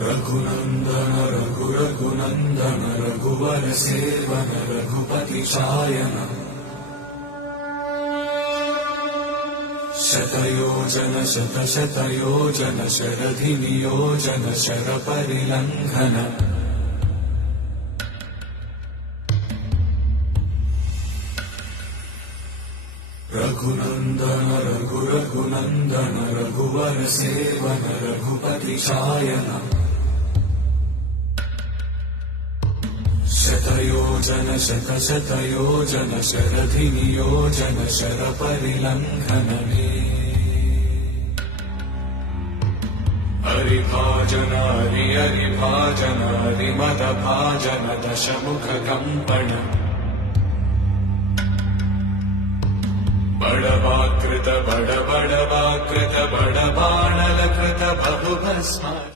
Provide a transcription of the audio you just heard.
रघुनंदन रघुनंदन रघुवर seven Raghupati चायन शतयोजन शतशतयोजन शरधि नियोजन sir परिलंघन Raghunandan Raghunandan रघुवर seven Raghupati चायन शतयोजन शतशतयोजन शरधि नियोजन sir परिलंघन हरिभाजन हरिभाजन हरिमद भाजन दशमुख कंपन बड़वाकृत बड़वाकृत बड़बाणलकृत बहुभस्म